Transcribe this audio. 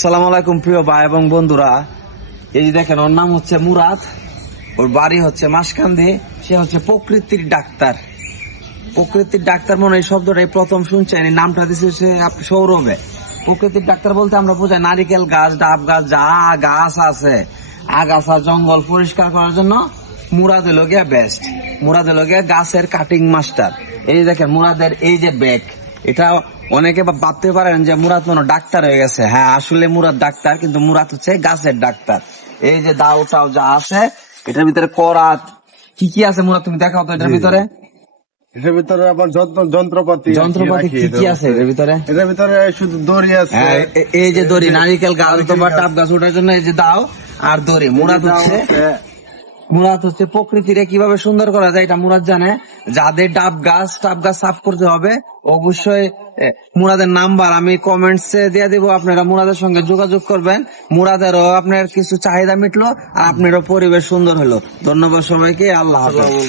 আসসালামু আলাইকুম প্রিয় ভাই এবং বন্ধুরা। এই যে দেখেন, ওর নাম হচ্ছে মুরাদ, ওর বাড়ি হচ্ছে মাসকান্দি। সে হচ্ছে প্রকৃতির ডাক্তার। প্রকৃতির ডাক্তার মনে হয় এই শব্দটাই প্রথম শুনছেন। এই নামটা দিচ্ছে সৌরভে। প্রকৃতির ডাক্তার বলতে আমরা বোঝাই নারিকেল গাছ, ডাব গাছ, যা গাছ আছে, আগাছা জঙ্গল পরিষ্কার করার জন্য মুরাদ হলো গিয়া বেস্ট। মুরাদ হলো গিয়া গাছের কাটিং মাস্টার। এই যে দেখেন মুরাদের এই যে ব্যাগ, এটা অনেকে ভাবতে পারেন যে মুরাদ মনে ডাক্তার হয়ে গেছে। হ্যাঁ, আসলে মুরাদ ডাক্তার, কিন্তু মুরাদ হচ্ছে গাছের ডাক্তার। এই যে দাও টাও যা আছে এটার ভিতরে করাত কি কি আছে মুরাদ, তুমি দেখাও তো এটার ভিতরে। এটার ভিতরে আবার যন্ত্রপাতি কি কি আছে এটার ভিতরে? এটার ভিতরে শুধু দড়ি আছে। এই যে দড়ি, নারিকেল গাছ অথবা ডাব গাছ ওঠার জন্য এই যে দাও আর দড়ি। মুরাদ হচ্ছে প্রকৃতিরে কিভাবে সুন্দর করা যায় এটা মুরাদ জানে। যাদের ডাব গাছ সাফ করতে হবে, অবশ্যই মুরাদের নাম্বার আমি কমেন্টসে দিয়ে দিব, আপনারা মুরাদের সঙ্গে যোগাযোগ করবেন। মুরাদেরও আপনার কিছু চাহিদা মিটলো আর আপনারও পরিবেশ সুন্দর হলো। ধন্যবাদ সবাইকে, আল্লাহ হাফেজ।